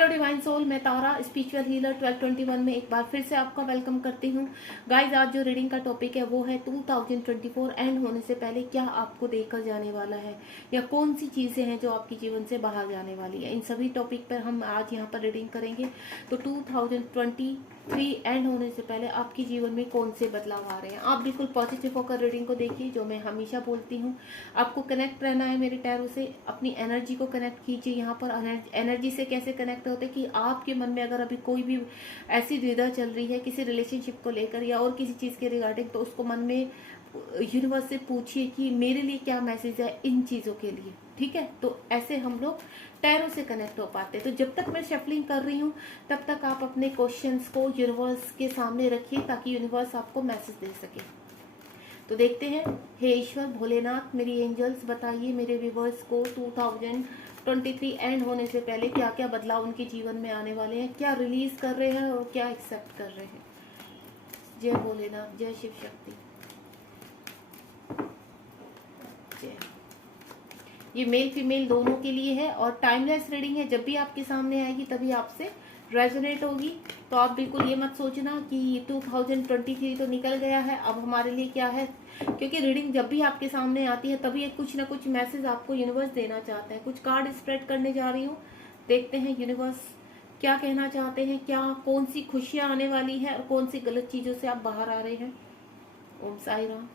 Hello divine soul, मैं तारा spiritual healer 1221 में एक बार फिर से आपका वेलकम करती हूँ। गाइज, आज जो रीडिंग का टॉपिक है वो है 2024 एंड होने से पहले क्या आपको देकर जाने वाला है, या कौन सी चीज़ें हैं जो आपके जीवन से बाहर जाने वाली है। इन सभी टॉपिक पर हम आज यहाँ पर रीडिंग करेंगे। तो 2023 एंड होने से पहले आपके जीवन में कौन से बदलाव आ रहे हैं। आप बिल्कुल पॉजिटिव होकर रीडिंग को देखिए, जो मैं हमेशा बोलती हूँ। आपको कनेक्ट रहना है मेरे टैरो से, अपनी एनर्जी को कनेक्ट कीजिए। यहाँ पर एनर्जी से कैसे कनेक्ट होते कि आपके मन में अगर अभी कोई भी ऐसी द्विधा चल रही है किसी रिलेशनशिप को लेकर या और किसी चीज़ के रिगार्डिंग, तो उसको मन में यूनिवर्स से पूछिए कि मेरे लिए क्या मैसेज है इन चीज़ों के लिए। ठीक है, तो ऐसे हम लोग टैरो से कनेक्ट हो पाते हैं। तो जब तक मैं शफलिंग कर रही हूँ तब तक आप अपने क्वेश्चंस को यूनिवर्स के सामने रखिए ताकि यूनिवर्स आपको मैसेज दे सके। तो देखते हैं। हे ईश्वर भोलेनाथ, मेरी एंजल्स, बताइए मेरे व्यूवर्स को 2023 एंड होने से पहले क्या क्या बदलाव उनके जीवन में आने वाले हैं, क्या रिलीज कर रहे हैं और क्या एक्सेप्ट कर रहे हैं। जय भोलेनाथ, जय शिव शक्ति, जय। ये मेल फीमेल दोनों के लिए है और टाइमलेस रीडिंग है। जब भी आपके सामने आएगी तभी आपसे रेजोनेट होगी। तो आप बिल्कुल ये मत सोचना कि 2023 तो निकल गया है, अब हमारे लिए क्या है। क्योंकि रीडिंग जब भी आपके सामने आती है तभी कुछ ना कुछ मैसेज आपको यूनिवर्स देना चाहता है। कुछ कार्ड स्प्रेड करने जा रही हूँ, देखते हैं यूनिवर्स क्या कहना चाहते हैं, क्या कौन सी खुशियाँ आने वाली है और कौन सी गलत चीज़ों से आप बाहर आ रहे हैं। ओम साई राम।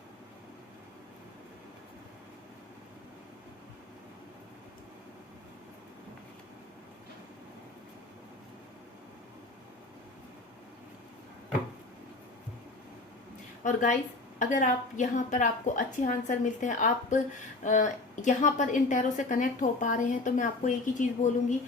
और गाइस, अगर आप यहाँ पर आपको अच्छे आंसर मिलते हैं, आप यहाँ पर इन टैरो से कनेक्ट हो पा रहे हैं, तो मैं आपको एक ही चीज़ बोलूँगी,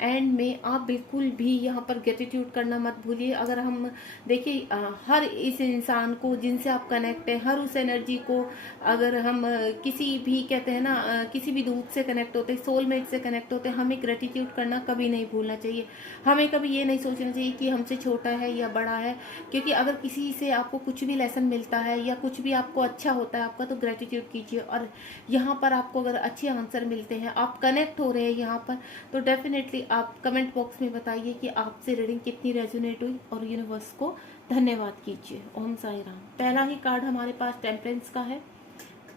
एंड में आप बिल्कुल भी यहाँ पर ग्रेटिट्यूड करना मत भूलिए। अगर हम देखिए हर इस इंसान को जिनसे आप कनेक्ट हैं, हर उस एनर्जी को अगर हम किसी भी कहते हैं ना किसी भी दूत से कनेक्ट होते, सोलमेट से कनेक्ट होते, हमें ग्रेटिट्यूड करना कभी नहीं भूलना चाहिए। हमें कभी ये नहीं सोचना चाहिए कि हमसे छोटा है या बड़ा है, क्योंकि अगर किसी से आपको कुछ भी लेसन मिलता है या कुछ भी आपको अच्छा होता है आपका, तो ग्रेटिट्यूड कीजिए। और यहाँ पर आपको अगर अच्छे आंसर मिलते हैं, आप कनेक्ट हो रहे हैं यहाँ पर, तो डेफिनेटली आप कमेंट बॉक्स में बताइए कि आपसे रीडिंग कितनी रेजोनेट हुई और यूनिवर्स को धन्यवाद कीजिए। ओम साई राम। पहला ही कार्ड हमारे पास टेम्परेंस का है,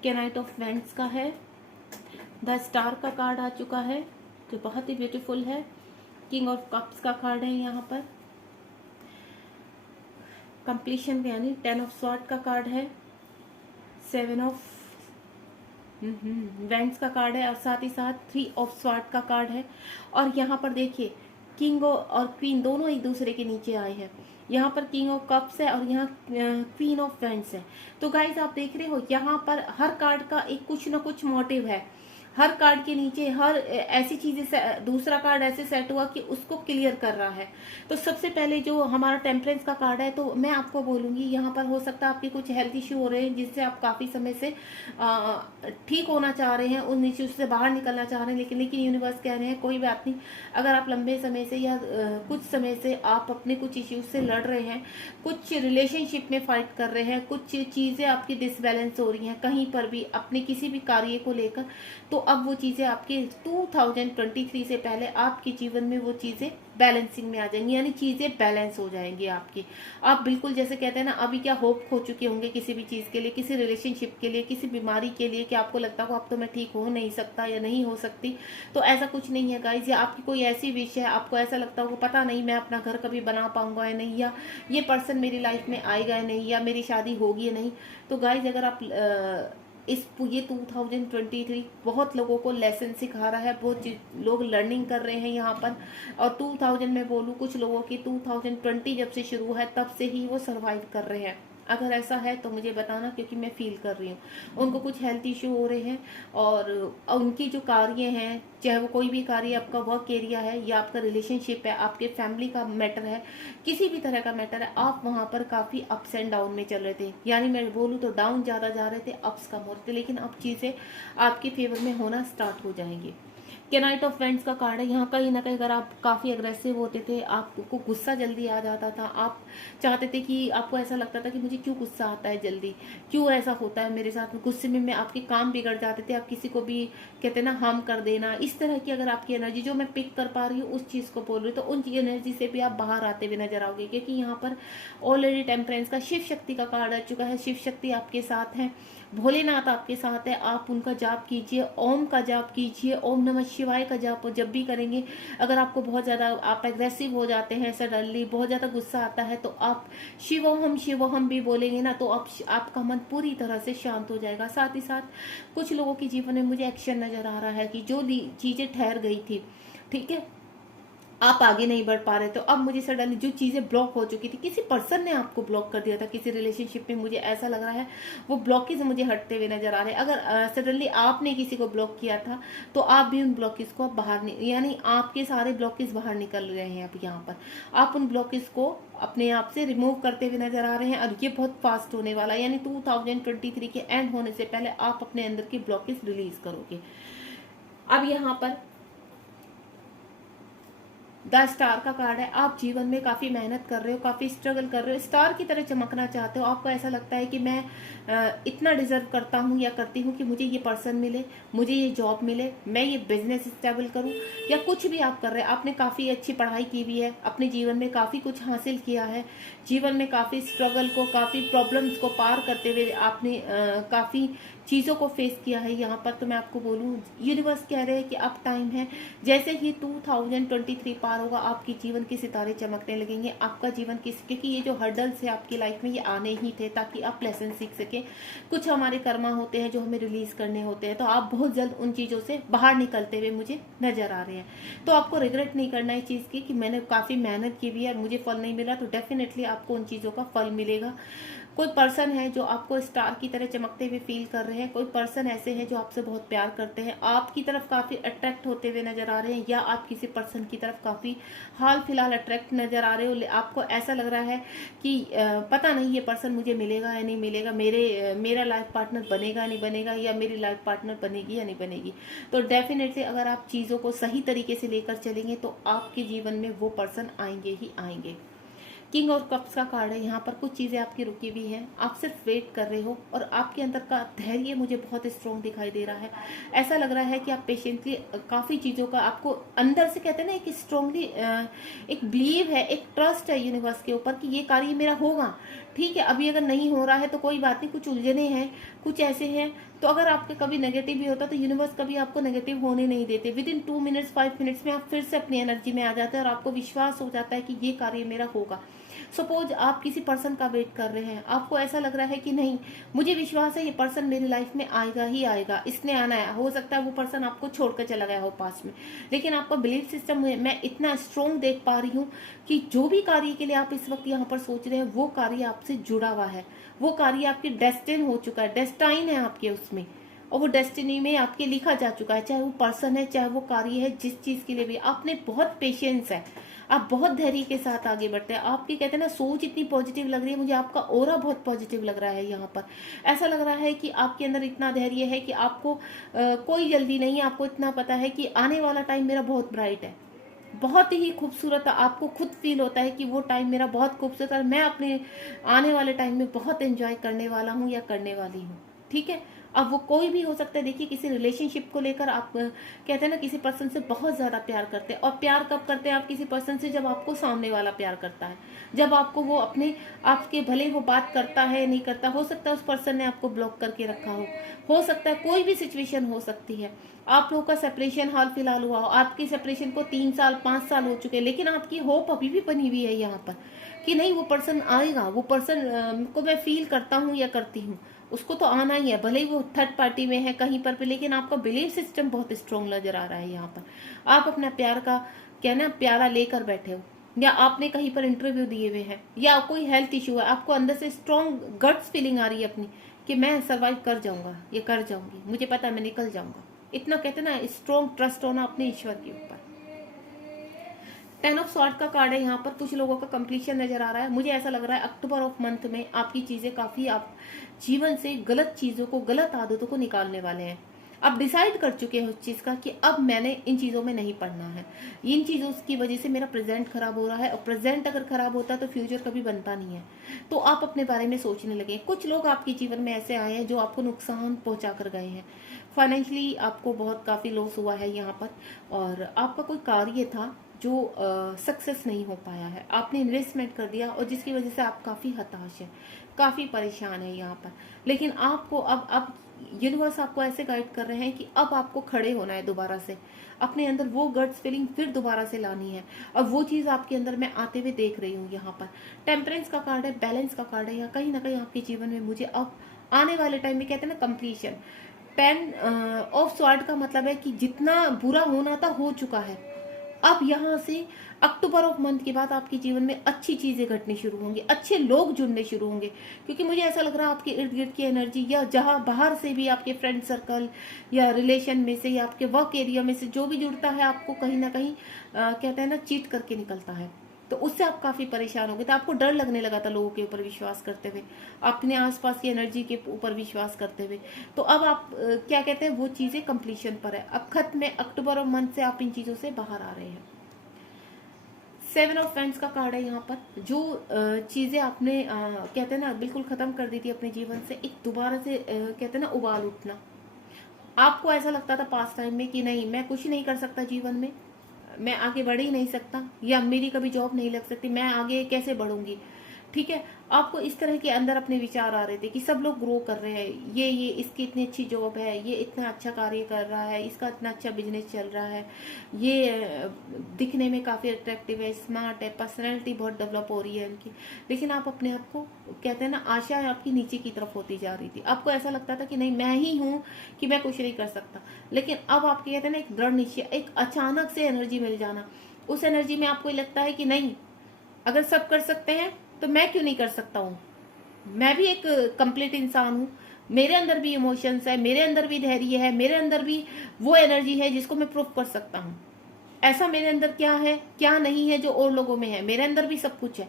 नाइट ऑफ वेंट्स का है, द स्टार का कार्ड आ चुका है जो बहुत ही ब्यूटीफुल है, किंग ऑफ कप्स का कार्ड है यहाँ पर, कंप्लीशन यानी 10 ऑफ स्वॉर्ड का कार्ड है, 7 ऑफ वेंट्स का कार्ड है और साथ ही साथ 3 ऑफ स्वॉर्ड का कार्ड है। और यहाँ पर देखिए किंग और क्वीन दोनों एक दूसरे के नीचे आए हैं। यहाँ पर किंग ऑफ कप्स है और यहाँ क्वीन ऑफ वेंट्स है। तो गाइज आप देख रहे हो यहाँ पर हर कार्ड का एक कुछ ना कुछ मोटिव है। हर कार्ड के नीचे हर ऐसी चीजें दूसरा कार्ड ऐसे सेट हुआ कि उसको क्लियर कर रहा है। तो सबसे पहले जो हमारा टेम्परेंस का कार्ड है, तो मैं आपको बोलूंगी यहाँ पर हो सकता है आपके कुछ हेल्थ इश्यू हो रहे हैं जिससे आप काफी समय से ठीक होना चाह रहे हैं, उन इश्यूज से बाहर निकलना चाह रहे हैं, लेकिन यूनिवर्स कह रहे हैं कोई बात नहीं। अगर आप लंबे समय से या कुछ समय से आप अपने कुछ इश्यूज से लड़ रहे हैं, कुछ रिलेशनशिप में फाइट कर रहे हैं, कुछ चीजें आपकी डिसबैलेंस हो रही हैं कहीं पर भी अपने किसी भी कार्य को लेकर, तो अब वो चीज़ें आपके 2023 से पहले आपके जीवन में वो चीज़ें बैलेंसिंग में आ जाएंगी, यानी चीज़ें बैलेंस हो जाएंगी आपकी। आप बिल्कुल जैसे कहते हैं ना, अभी क्या होप खो चुके होंगे किसी भी चीज़ के लिए, किसी रिलेशनशिप के लिए, किसी बीमारी के लिए, कि आपको लगता हो अब तो मैं ठीक हो नहीं सकता या नहीं हो सकती। तो ऐसा कुछ नहीं है गाइज। या आपकी कोई ऐसी विश है, आपको ऐसा लगता होगा पता नहीं मैं अपना घर कभी बना पाऊंगा या नहीं, या ये पर्सन मेरी लाइफ में आएगा या नहीं, या मेरी शादी होगी या नहीं। तो गाइज अगर आप ये 2023 बहुत लोगों को लेसन सिखा रहा है, बहुत लोग लर्निंग कर रहे हैं यहाँ पर। और 2000 में बोलूँ कुछ लोगों की 2020 जब से शुरू है तब से ही वो सर्वाइव कर रहे हैं। अगर ऐसा है तो मुझे बताना, क्योंकि मैं फील कर रही हूँ उनको कुछ हेल्थ इश्यू हो रहे हैं। और उनकी जो कार्य हैं, चाहे वो कोई भी कार्य, आपका वर्क एरिया है या आपका रिलेशनशिप है, आपके फैमिली का मैटर है, किसी भी तरह का मैटर है, आप वहाँ पर काफ़ी अप्स एंड डाउन में चल रहे थे। यानी मैं बोलूँ तो डाउन ज़्यादा जा रहे थे, अप्स कम हो रहे थे, लेकिन अब चीज़ें आपके फेवर में होना स्टार्ट हो जाएंगी। नाइट ऑफ वेंट्स का कार्ड है। यहाँ कहीं ना कहीं अगर आप काफ़ी अग्रेसिव होते थे, आपको गुस्सा जल्दी आ जाता था, आप चाहते थे कि आपको ऐसा लगता था कि मुझे क्यों गुस्सा आता है जल्दी, क्यों ऐसा होता है मेरे साथ, गुस्से में मैं आपके काम बिगड़ जाते थे, आप किसी को भी कहते हैं ना हार्म कर देना, इस तरह की अगर आपकी एनर्जी जो मैं पिक कर पा रही हूँ उस चीज़ को बोल रही हूँ, तो उन एनर्जी से भी आप बाहर आते हुए नजर आओगे। क्योंकि यहाँ पर ऑलरेडी टेम्परेंस का शिव शक्ति का कार्ड आ चुका है। शिव शक्ति आपके साथ है, भोलेनाथ आपके साथ है। आप उनका जाप कीजिए, ओम का जाप कीजिए, ओम नमः शिवाय का जाप जब भी करेंगे, अगर आपको बहुत ज़्यादा आप एग्रेसिव हो जाते हैं, सडनली बहुत ज़्यादा गुस्सा आता है, तो आप शिवोहम भी बोलेंगे ना, तो आपका मन पूरी तरह से शांत हो जाएगा। साथ ही साथ कुछ लोगों के जीवन में मुझे एक्शन नज़र आ रहा है कि जो चीज़ें ठहर गई थी, ठीक है, आप आगे नहीं बढ़ पा रहे, तो अब मुझे सडनली जो चीज़ें ब्लॉक हो चुकी थी, किसी पर्सन ने आपको ब्लॉक कर दिया था, किसी रिलेशनशिप में मुझे ऐसा लग रहा है वो ब्लॉकेज मुझे हटते हुए नजर आ रहे हैं। अगर सडनली आपने किसी को ब्लॉक किया था, तो आप भी उन ब्लॉकेज को बाहर, यानी आपके सारे ब्लॉकेज बाहर निकल रहे हैं। अब यहाँ पर आप उन ब्लॉकेज को अपने आप से रिमूव करते हुए नजर आ रहे हैं, और ये बहुत फास्ट होने वाला है। यानी 2023 के एंड होने से पहले आप अपने अंदर की ब्लॉकेज रिलीज करोगे। अब यहाँ पर द स्टार का कार्ड है। आप जीवन में काफ़ी मेहनत कर रहे हो, काफ़ी स्ट्रगल कर रहे हो, स्टार की तरह चमकना चाहते हो। आपको ऐसा लगता है कि मैं इतना डिजर्व करता हूँ या करती हूँ कि मुझे ये पर्सन मिले, मुझे ये जॉब मिले, मैं ये बिजनेस स्टेबल करूँ, या कुछ भी आप कर रहे हैं। आपने काफ़ी अच्छी पढ़ाई की भी है, अपने जीवन में काफ़ी कुछ हासिल किया है, जीवन में काफ़ी स्ट्रगल को, काफ़ी प्रॉब्लम्स को पार करते हुए आपने काफ़ी चीज़ों को फेस किया है। यहाँ पर तो मैं आपको बोलूँ, यूनिवर्स कह रहे हैं कि अब टाइम है, जैसे ही 2023 पार होगा, आपकी जीवन के सितारे चमकने लगेंगे। आपका जीवन क्योंकि ये जो हर्डल्स है आपकी लाइफ में, ये आने ही थे ताकि आप लेसन सीख सकें। कुछ हमारे कर्मा होते हैं जो हमें रिलीज करने होते हैं, तो आप बहुत जल्द उन चीज़ों से बाहर निकलते हुए मुझे नजर आ रहे हैं। तो आपको रिग्रेट नहीं करना है इस चीज़ की कि मैंने काफ़ी मेहनत की भी है और मुझे फल नहीं मिला, तो डेफिनेटली आपको उन चीज़ों का फल मिलेगा। कोई पर्सन है जो आपको स्टार की तरह चमकते हुए फील कर रहे हैं, कोई पर्सन ऐसे हैं जो आपसे बहुत प्यार करते हैं, आपकी तरफ काफ़ी अट्रैक्ट होते हुए नजर आ रहे हैं, या आप किसी पर्सन की तरफ काफ़ी हाल फिलहाल अट्रैक्ट नजर आ रहे हो। आपको ऐसा लग रहा है कि पता नहीं ये पर्सन मुझे मिलेगा या नहीं मिलेगा, मेरा लाइफ पार्टनर बनेगा नहीं बनेगा, या मेरी लाइफ पार्टनर बनेगी या नहीं बनेगी। तो डेफिनेटली अगर आप चीज़ों को सही तरीके से लेकर चलेंगे, तो आपके जीवन में वो पर्सन आएंगे ही आएंगे। किंग और कप्स का कार्ड है। यहाँ पर कुछ चीज़ें आपकी रुकी हुई हैं, आप सिर्फ वेट कर रहे हो, और आपके अंदर का धैर्य मुझे बहुत स्ट्रॉन्ग दिखाई दे रहा है। ऐसा लग रहा है कि आप पेशेंटली काफ़ी चीज़ों का आपको अंदर से कहते हैं ना, एक स्ट्रॉन्गली एक बिलीव है, एक ट्रस्ट है यूनिवर्स के ऊपर कि ये कार्य मेरा होगा। ठीक है, अभी अगर नहीं हो रहा है तो कोई बात नहीं, कुछ उलझने हैं, कुछ ऐसे हैं। तो अगर आपके कभी नेगेटिव भी होता तो यूनिवर्स कभी आपको नेगेटिव होने नहीं देते। विद इन 2 मिनट्स 5 मिनट्स में आप फिर से अपनी एनर्जी में आ जाते हैं और आपको विश्वास हो जाता है कि ये कार्य मेरा होगा। सपोज आप किसी पर्सन का वेट कर रहे हैं, आपको ऐसा लग रहा है कि नहीं, मुझे विश्वास है ये पर्सन मेरी लाइफ में आएगा ही आएगा, इसने आना है। हो सकता है वो पर्सन आपको छोड़कर चला गया हो पास में, लेकिन आपका बिलीफ सिस्टम मैं इतना स्ट्रॉन्ग देख पा रही हूँ कि जो भी कार्य के लिए आप इस वक्त यहाँ पर सोच रहे हैं, वो कार्य आपसे जुड़ा हुआ है, वो कार्य आपके डेस्टिन हो चुका है, डेस्टाइन है आपके उसमें, और वो डेस्टिनी में आपके लिखा जा चुका है। चाहे वो पर्सन है, चाहे वो कार्य है, जिस चीज़ के लिए भी आपने बहुत पेशेंस है, आप बहुत धैर्य के साथ आगे बढ़ते हैं। आपकी कहते हैं ना सोच इतनी पॉजिटिव लग रही है मुझे, आपका ऑरा बहुत पॉजिटिव लग रहा है। यहाँ पर ऐसा लग रहा है कि आपके अंदर इतना धैर्य है कि आपको कोई जल्दी नहीं है। आपको इतना पता है कि आने वाला टाइम मेरा बहुत ब्राइट है, बहुत ही खूबसूरत है। आपको खुद फील होता है कि वो टाइम मेरा बहुत खूबसूरत है, मैं अपने आने वाले टाइम में बहुत एंजॉय करने वाला हूँ या करने वाली हूँ। ठीक है, अब वो कोई भी हो सकता है। देखिए, किसी रिलेशनशिप को लेकर आप कहते हैं ना किसी पर्सन से बहुत ज़्यादा प्यार करते हैं, और प्यार कब करते हैं आप किसी पर्सन से, जब आपको सामने वाला प्यार करता है, जब आपको वो अपने आपके भले वो बात करता है नहीं करता, हो सकता है उस पर्सन ने आपको ब्लॉक करके रखा हो सकता है कोई भी सिचुएशन हो सकती है। आप लोगों का सेपरेशन हाल फिलहाल हुआ हो, आपकी सेपरेशन को 3 साल 5 साल हो चुके हैं, लेकिन आपकी होप अभी भी बनी हुई है यहाँ पर कि नहीं वो पर्सन आएगा, वो पर्सन को मैं फील करता हूँ या करती हूँ, उसको तो आना ही है, भले ही वो थर्ड पार्टी में है कहीं पर भी, लेकिन आपका बिलीफ सिस्टम बहुत स्ट्रॉन्ग नजर आ रहा है। यहाँ पर आप अपना प्यार का क्या ना प्यारा लेकर बैठे हो, या आपने कहीं पर इंटरव्यू दिए हुए हैं, या कोई हेल्थ इशू है, आपको अंदर से स्ट्रॉन्ग गट्स फीलिंग आ रही है अपनी कि मैं सर्वाइव कर जाऊंगा, ये कर जाऊंगी, मुझे पता है मैं निकल जाऊंगा। इतना कहते ना स्ट्रॉन्ग ट्रस्ट होना अपने ईश्वर के ऊपर। 10 ऑफ सॉर्ड का कार्ड है। यहाँ पर कुछ लोगों का कंप्लीशन नजर आ रहा है। मुझे ऐसा लग रहा है अक्टूबर ऑफ मंथ में आपकी चीजें काफी, आप जीवन से गलत चीजों को, गलत आदतों को निकालने वाले हैं। आप डिसाइड कर चुके हो उस चीज़ का कि अब मैंने इन चीज़ों में नहीं पढ़ना है, इन चीज़ों की वजह से मेरा प्रेजेंट खराब हो रहा है, और प्रेजेंट अगर खराब होता है तो फ्यूचर कभी बनता नहीं है। तो आप अपने बारे में सोचने लगे। कुछ लोग आपके जीवन में ऐसे आए हैं जो आपको नुकसान पहुंचा कर गए हैं, फाइनेंशियली आपको बहुत काफ़ी लॉस हुआ है यहाँ पर, और आपका कोई कार्य था जो सक्सेस नहीं हो पाया है, आपने इन्वेस्टमेंट कर दिया और जिसकी वजह से आप काफ़ी हताश हैं, काफ़ी परेशान है यहाँ पर। लेकिन आपको अब यूनिवर्स आपको ऐसे गाइड कर रहे हैं कि अब आपको खड़े होना है दोबारा से, अपने अंदर वो गट्स फीलिंग फिर दोबारा से लानी है, और वो चीज़ आपके अंदर मैं आते हुए देख रही हूँ यहाँ पर। टेम्परेंस का कार्ड है, बैलेंस का कार्ड है, या कहीं ना कहीं आपके जीवन में मुझे अब आने वाले टाइम में कहते हैं ना कंप्लीशन। 10 ऑफ स्वॉर्ड का मतलब है कि जितना बुरा होना था हो चुका है। अब यहाँ से अक्टूबर ऑफ मंथ के बाद आपके जीवन में अच्छी चीजें घटनी शुरू होंगी, अच्छे लोग जुड़ने शुरू होंगे, क्योंकि मुझे ऐसा लग रहा है आपके इर्द गिर्द की एनर्जी, या जहाँ बाहर से भी आपके फ्रेंड सर्कल या रिलेशन में से या आपके वर्क एरिया में से जो भी जुड़ता है, आपको कहीं ना कहीं कहते हैं ना चीट करके निकलता है। तो उससे आप काफ़ी परेशान हो गए थे, आपको डर लगने लगा था लोगों के ऊपर विश्वास करते हुए, अपने आसपास की एनर्जी के ऊपर विश्वास करते हुए। तो अब आप क्या कहते हैं, वो चीज़ें कंप्लीशन पर है, अब खत्म है, अक्टूबर और मंथ से आप इन चीज़ों से बाहर आ रहे हैं। 7 ऑफ पेंट्स का कार्ड है यहाँ पर। जो चीज़ें आपने कहते हैं ना बिल्कुल ख़त्म कर दी थी अपने जीवन से, एक दोबारा से कहते हैं ना उबाल उठना। आपको ऐसा लगता था पास्ट टाइम में कि नहीं, मैं कुछ नहीं कर सकता जीवन में, मैं आगे बढ़ ही नहीं सकता, या मेरी कभी जॉब नहीं लग सकती, मैं आगे कैसे बढ़ूंगी। ठीक है, आपको इस तरह के अंदर अपने विचार आ रहे थे कि सब लोग ग्रो कर रहे हैं, ये इसकी इतनी अच्छी जॉब है, ये इतना अच्छा कार्य कर रहा है, इसका इतना अच्छा बिजनेस चल रहा है, ये दिखने में काफ़ी अट्रैक्टिव है, स्मार्ट है, पर्सनैलिटी बहुत डेवलप हो रही है इनकी। लेकिन आप अपने आप को कहते हैं ना, आशा आपकी नीचे की तरफ होती जा रही थी, आपको ऐसा लगता था कि नहीं मैं ही हूँ कि मैं कुछ नहीं कर सकता। लेकिन अब आपके कहते हैं ना एक दृढ़ निश्चय, एक अचानक से एनर्जी मिल जाना, उस एनर्जी में आपको लगता है कि नहीं, अगर सब कर सकते हैं तो मैं क्यों नहीं कर सकता हूँ, मैं भी एक कंप्लीट इंसान हूँ, मेरे अंदर भी इमोशंस है, मेरे अंदर भी धैर्य है, मेरे अंदर भी वो एनर्जी है जिसको मैं प्रूफ कर सकता हूँ। ऐसा मेरे अंदर क्या है क्या नहीं है जो और लोगों में है, मेरे अंदर भी सब कुछ है।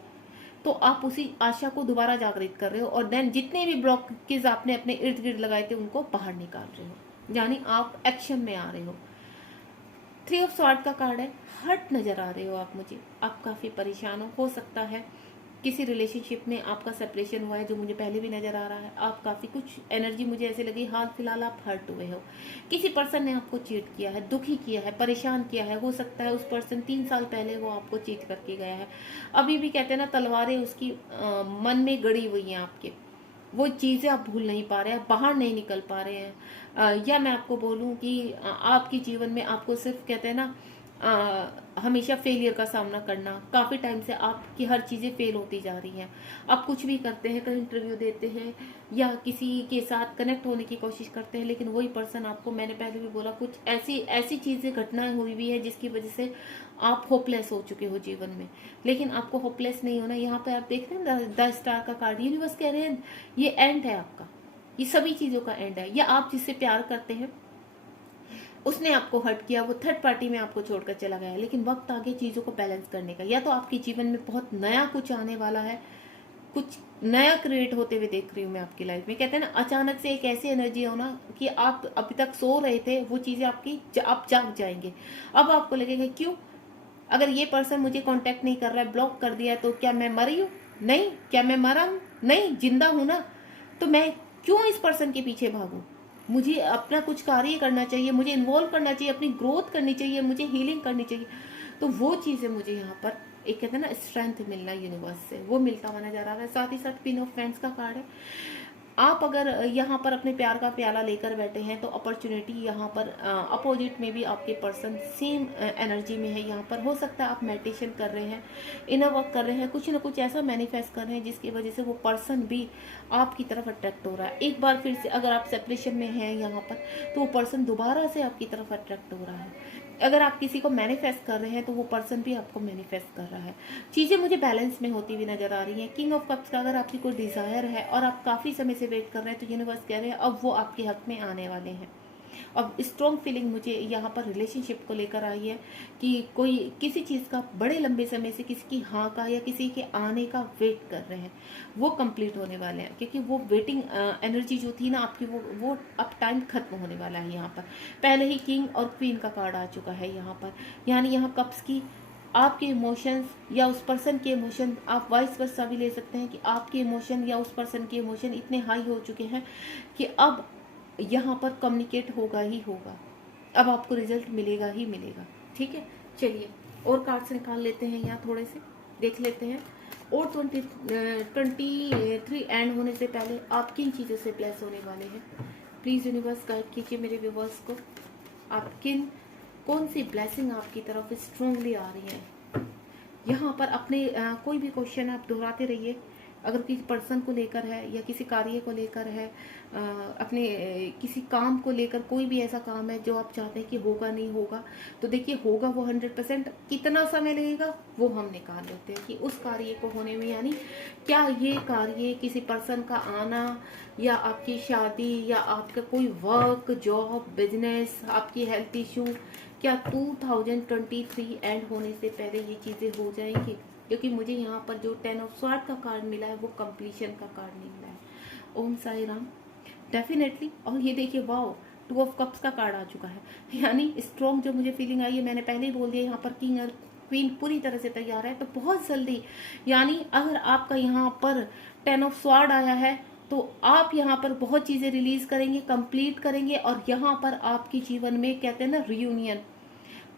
तो आप उसी आशा को दोबारा जागृत कर रहे हो, और देन जितने भी ब्लॉकेज आपने अपने इर्द गिर्द लगाए थे उनको बाहर निकाल रहे हो, यानी आप एक्शन में आ रहे हो। 3 ऑफ स्वॉर्ड का कार्ड है, हर्ट नजर आ रहे हो आप मुझे, आप काफी परेशान हो सकता है किसी रिलेशनशिप में आपका सेपरेशन हुआ है जो मुझे पहले भी नजर आ रहा है, आप काफी कुछ एनर्जी मुझे ऐसे लगी हाल फिलहाल आप हर्ट हुए हो, किसी पर्सन ने आपको चीट किया है, दुखी किया है, परेशान किया है। हो सकता है उस पर्सन 3 साल पहले वो आपको चीट करके गया है, अभी भी कहते हैं ना तलवारें उसकी मन में गड़ी हुई हैं आपके, वो चीज़ें आप भूल नहीं पा रहे हैं, बाहर नहीं निकल पा रहे हैं। या मैं आपको बोलूं कि आपके जीवन में आपको सिर्फ कहते हैं ना हमेशा फेलियर का सामना करना, काफ़ी टाइम से आपकी हर चीज़ें फेल होती जा रही हैं। आप कुछ भी करते हैं, कहीं इंटरव्यू देते हैं या किसी के साथ कनेक्ट होने की कोशिश करते हैं, लेकिन वही पर्सन आपको, मैंने पहले भी बोला, कुछ ऐसी ऐसी चीज़ें घटनाएं हुई भी है जिसकी वजह से आप होपलेस हो चुके हो जीवन में। लेकिन आपको होपलेस नहीं होना। यहाँ पे आप देख रहे हैं द स्टार का कार्ड, यूनिवर्स कह रहे हैं ये एंड है आपका, ये सभी चीज़ों का एंड है। या आप जिससे प्यार करते हैं उसने आपको हर्ट किया, वो थर्ड पार्टी में आपको छोड़कर चला गया, लेकिन वक्त आ गया चीज़ों को बैलेंस करने का। या तो आपके जीवन में बहुत नया कुछ आने वाला है, कुछ नया क्रिएट होते हुए देख रही हूँ मैं आपकी लाइफ में। कहते हैं ना अचानक से एक ऐसी एनर्जी होना कि आप अभी तक सो रहे थे, वो चीज़ें आपकी आप जाग जाएंगे। अब आपको लगेगा क्यों, अगर ये पर्सन मुझे कांटेक्ट नहीं कर रहा है, ब्लॉक कर दिया है, तो क्या मैं मरी हूँ? नहीं। क्या मैं मरा हूँ? नहीं, जिंदा हूँ ना। तो मैं क्यों इस पर्सन के पीछे भागूं? मुझे अपना कुछ कार्य करना चाहिए, मुझे इन्वॉल्व करना चाहिए, अपनी ग्रोथ करनी चाहिए, मुझे हीलिंग करनी चाहिए। तो वो चीज़ें मुझे यहाँ पर एक कहते हैं ना स्ट्रेंथ मिलना यूनिवर्स से, वो मिलता हुआ नजर आ रहा है। साथ ही साथ क्वीन ऑफ पेंट्स का कार्ड है। आप अगर यहाँ पर अपने प्यार का प्याला लेकर बैठे हैं तो अपॉर्चुनिटी यहाँ पर अपोजिट में भी आपके पर्सन सेम एनर्जी में है। यहाँ पर हो सकता है आप मेडिटेशन कर रहे हैं, इनर वर्क कर रहे हैं, कुछ ना कुछ ऐसा मैनिफेस्ट कर रहे हैं जिसकी वजह से वो पर्सन भी आपकी तरफ अट्रैक्ट हो रहा है। एक बार फिर से अगर आप सेपरेशन में हैं यहाँ पर, तो वो पर्सन दोबारा से आपकी तरफ अट्रैक्ट हो रहा है। अगर आप किसी को मैनिफेस्ट कर रहे हैं तो वो पर्सन भी आपको मैनिफेस्ट कर रहा है। चीज़ें मुझे बैलेंस में होती हुई नजर आ रही हैं। किंग ऑफ कप्स का अगर आपकी कोई डिज़ायर है और आप काफ़ी समय से वेट कर रहे हैं, तो यूनिवर्स कह रहे हैं अब वो आपके हक में आने वाले हैं। अब स्ट्रॉन्ग फीलिंग मुझे यहाँ पर रिलेशनशिप को लेकर आई है कि कोई किसी चीज़ का बड़े लंबे समय से किसी की हाँ का या किसी के आने का वेट कर रहे हैं, वो कंप्लीट होने वाले हैं, क्योंकि वो वेटिंग एनर्जी जो थी ना आपकी, वो अब टाइम खत्म होने वाला है। यहाँ पर पहले ही किंग और क्वीन का कार्ड आ चुका है यहाँ पर, यानी यहाँ कप्स की आपके इमोशंस या उस पर्सन के इमोशन, आप वाइस वर्सा भी ले सकते हैं कि आपके इमोशन या उस पर्सन के इमोशन इतने हाई हो चुके हैं कि अब यहाँ पर कम्युनिकेट होगा ही होगा, अब आपको रिजल्ट मिलेगा ही मिलेगा। ठीक है, चलिए और कार्ड्स निकाल लेते हैं, यहाँ थोड़े से देख लेते हैं। और 23 एंड होने से पहले आप किन चीज़ों से ब्लेस होने वाले हैं? प्लीज़ यूनिवर्स गाइड कीजिए मेरे व्यूवर्स को, आप कौन सी ब्लेसिंग आपकी तरफ स्ट्रांगली आ रही है। यहाँ पर अपने कोई भी क्वेश्चन आप दोहराते रहिए, अगर किसी पर्सन को लेकर है या किसी कार्य को लेकर है, अपने किसी काम को लेकर, कोई भी ऐसा काम है जो आप चाहते हैं कि होगा नहीं होगा, तो देखिए होगा वो 100%। कितना समय लगेगा वो हम निकाल लेते हैं कि उस कार्य को होने में, यानी क्या ये कार्य किसी पर्सन का आना या आपकी शादी या आपका कोई वर्क, जॉब, बिजनेस, आपकी हेल्थ इशू, क्या 2023 एंड होने से पहले ये चीज़ें हो जाएंगी? क्योंकि मुझे यहाँ पर जो 10 ऑफ स्वॉर्ड का कार्ड मिला है वो कंप्लीशन का कार्ड नहीं मिला है। ओम साई राम, डेफिनेटली। और ये देखिए वाओ, 2 ऑफ कप्स का कार्ड आ चुका है, यानी स्ट्रॉन्ग जो मुझे फीलिंग आई है, मैंने पहले ही बोल दिया, यहाँ पर किंग और क्वीन पूरी तरह से तैयार है। तो बहुत जल्दी, यानी अगर आपका यहाँ पर 10 ऑफ स्वॉर्ड आया है तो आप यहाँ पर बहुत चीज़ें रिलीज करेंगे, कंप्लीट करेंगे, और यहाँ पर आपके जीवन में कहते हैं ना रियूनियन,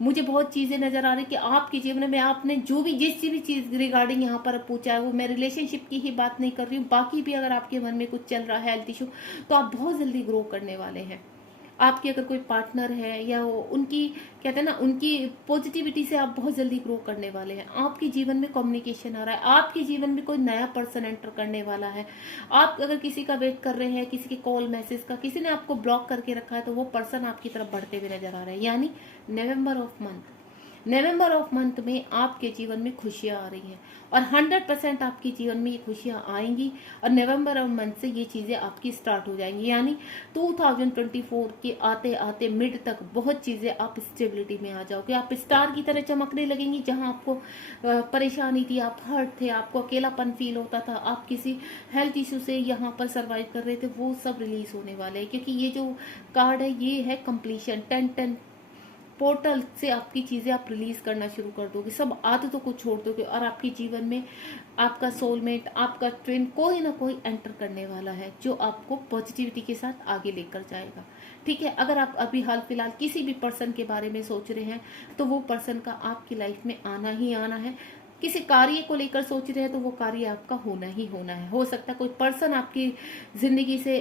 मुझे बहुत चीज़ें नज़र आ रही कि आपके जीवन में आपने जो भी जिस भी चीज़ रिगार्डिंग यहाँ पर पूछा है, वो मैं रिलेशनशिप की ही बात नहीं कर रही हूँ, बाकी भी अगर आपके मन में कुछ चल रहा है हेल्थ इशू, तो आप बहुत जल्दी ग्रो करने वाले हैं। आपके अगर कोई पार्टनर है या वो उनकी कहते हैं ना उनकी पॉजिटिविटी से आप बहुत जल्दी ग्रो करने वाले हैं। आपके जीवन में कम्युनिकेशन आ रहा है, आपके जीवन में कोई नया पर्सन एंटर करने वाला है। आप अगर किसी का वेट कर रहे हैं, किसी के कॉल मैसेज का, किसी ने आपको ब्लॉक करके रखा है, तो वो पर्सन आपकी तरफ बढ़ते हुए नजर आ रहे हैं। यानी नवंबर ऑफ मंथ में आपके जीवन में खुशियां आ रही हैं, और 100% आपके जीवन में ये खुशियां आएंगी, और नवंबर ऑफ मंथ से ये चीज़ें आपकी स्टार्ट हो जाएंगी। यानी 2024 के आते आते मिड तक बहुत चीज़ें आप स्टेबिलिटी में आ जाओगे, आप स्टार की तरह चमकने लगेंगी। जहां आपको परेशानी थी, आप हर्ट थे, आपको अकेलापन फील होता था, आप किसी हेल्थ इशू से यहाँ पर सर्वाइव कर रहे थे, वो सब रिलीज होने वाले हैं। क्योंकि ये जो कार्ड है ये है कंप्लीशन, 10 पोर्टल से आपकी चीज़ें आप रिलीज करना शुरू कर दोगे, सब आदतों को छोड़ दोगे, और आपके जीवन में आपका सोलमेट, आपका ट्विन कोई ना कोई एंटर करने वाला है जो आपको पॉजिटिविटी के साथ आगे लेकर जाएगा। ठीक है, अगर आप अभी हाल फिलहाल किसी भी पर्सन के बारे में सोच रहे हैं तो वो पर्सन का आपकी लाइफ में आना ही आना है। किसी कार्य को लेकर सोच रहे हैं तो वो कार्य आपका होना ही होना है। हो सकता है कोई पर्सन आपकी जिंदगी से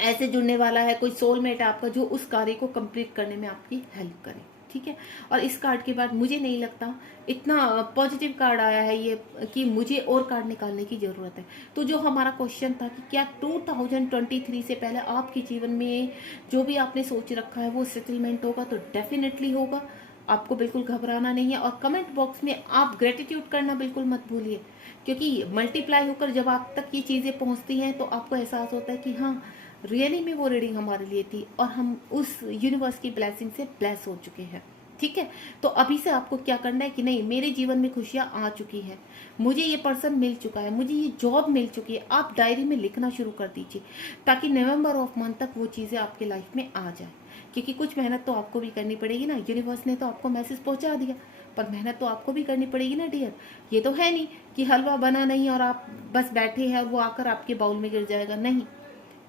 ऐसे जुड़ने वाला है, कोई सोलमेट है आपका जो उस कार्य को कंप्लीट करने में आपकी हेल्प करे। ठीक है, और इस कार्ड के बाद मुझे नहीं लगता इतना पॉजिटिव कार्ड आया है ये कि मुझे और कार्ड निकालने की ज़रूरत है। तो जो हमारा क्वेश्चन था कि क्या 2023 से पहले आपके जीवन में जो भी आपने सोच रखा है वो सेटलमेंट होगा, तो डेफिनेटली होगा। आपको बिल्कुल घबराना नहीं है, और कमेंट बॉक्स में आप ग्रेटिट्यूड करना बिल्कुल मत भूलिए, क्योंकि मल्टीप्लाई होकर जब आप तक ये चीज़ें पहुँचती हैं तो आपको एहसास होता है कि हाँ रियली में वो रीडिंग हमारे लिए थी, और हम उस यूनिवर्स की ब्लेसिंग से ब्लेस हो चुके हैं। ठीक है, तो अभी से आपको क्या करना है कि नहीं, मेरे जीवन में खुशियाँ आ चुकी है, मुझे ये पर्सन मिल चुका है, मुझे ये जॉब मिल चुकी है, आप डायरी में लिखना शुरू कर दीजिए, ताकि नवंबर ऑफ मंथ तक वो चीज़ें आपके लाइफ में आ जाए। क्योंकि कुछ मेहनत तो आपको भी करनी पड़ेगी ना, यूनिवर्स ने तो आपको मैसेज पहुंचा दिया, पर मेहनत तो आपको भी करनी पड़ेगी ना डियर। ये तो है नहीं कि हलवा बना नहीं और आप बस बैठे हैं और वो आकर आपके बाउल में गिर जाएगा, नहीं।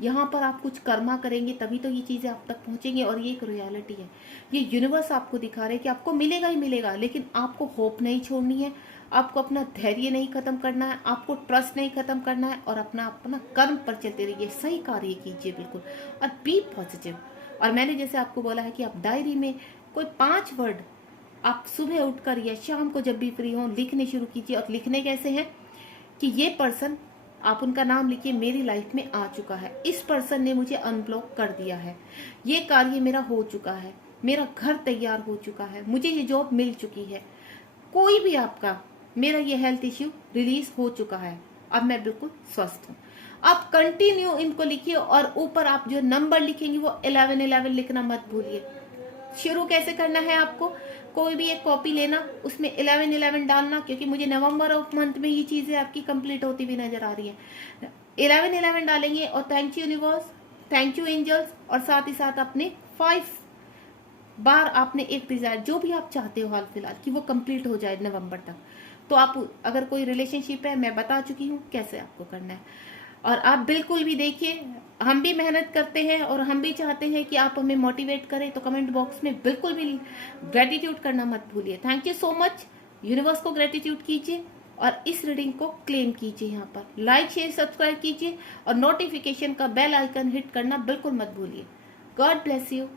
यहाँ पर आप कुछ कर्मा करेंगे तभी तो ये चीज़ें आप तक पहुँचेंगी, और ये एक रियलिटी है। ये यूनिवर्स आपको दिखा रहा है कि आपको मिलेगा ही मिलेगा, लेकिन आपको होप नहीं छोड़नी है, आपको अपना धैर्य नहीं खत्म करना है, आपको ट्रस्ट नहीं खत्म करना है, और अपना कर्म पर चलते रहिए, सही कार्य कीजिए बिल्कुल, और बी पॉजिटिव। और मैंने जैसे आपको बोला है कि आप डायरी में कोई 5 वर्ड आप सुबह उठकर या शाम को जब भी फ्री हो लिखने शुरू कीजिए। और लिखने कैसे हैं कि ये पर्सन, आप उनका नाम लिखिए, मेरी लाइफ में आ चुका है, इस पर्सन ने मुझे अनब्लॉक कर दिया है, ये कार्य मेरा हो चुका है, मेरा घर तैयार हो चुका है, मुझे ये जॉब मिल चुकी है, कोई भी आपका, मेरा ये हेल्थ इश्यू रिलीज हो चुका है, अब मैं बिल्कुल स्वस्थ हूँ। आप कंटिन्यू इनको लिखिए और ऊपर आप जो नंबर लिखेंगे वो 1111 लिखना मत भूलिए। शुरू कैसे करना है आपको, कोई भी एक कॉपी लेना, उसमें 1111 डालना, क्योंकि मुझे नवंबर ऑफ मंथ में ये चीजें आपकी कंप्लीट होती हुई नजर आ रही है। 1111 डालेंगे और thank you universe, thank you angels, और साथ ही साथ अपने 5 बार आपने एक डिजायर जो भी आप चाहते हो हाल फिलहाल कि वो कंप्लीट हो जाए नवंबर तक। तो आप अगर कोई रिलेशनशिप है, मैं बता चुकी हूँ कैसे आपको करना है। और आप बिल्कुल भी देखिए, हम भी मेहनत करते हैं और हम भी चाहते हैं कि आप हमें मोटिवेट करें, तो कमेंट बॉक्स में बिल्कुल भी ग्रेटिट्यूड करना मत भूलिए। Thank you so much. Universe को ग्रेटिट्यूड कीजिए और इस रीडिंग को क्लेम कीजिए। यहाँ पर लाइक शेयर सब्सक्राइब कीजिए और नोटिफिकेशन का बेल आइकन हिट करना बिल्कुल मत भूलिए। God bless you.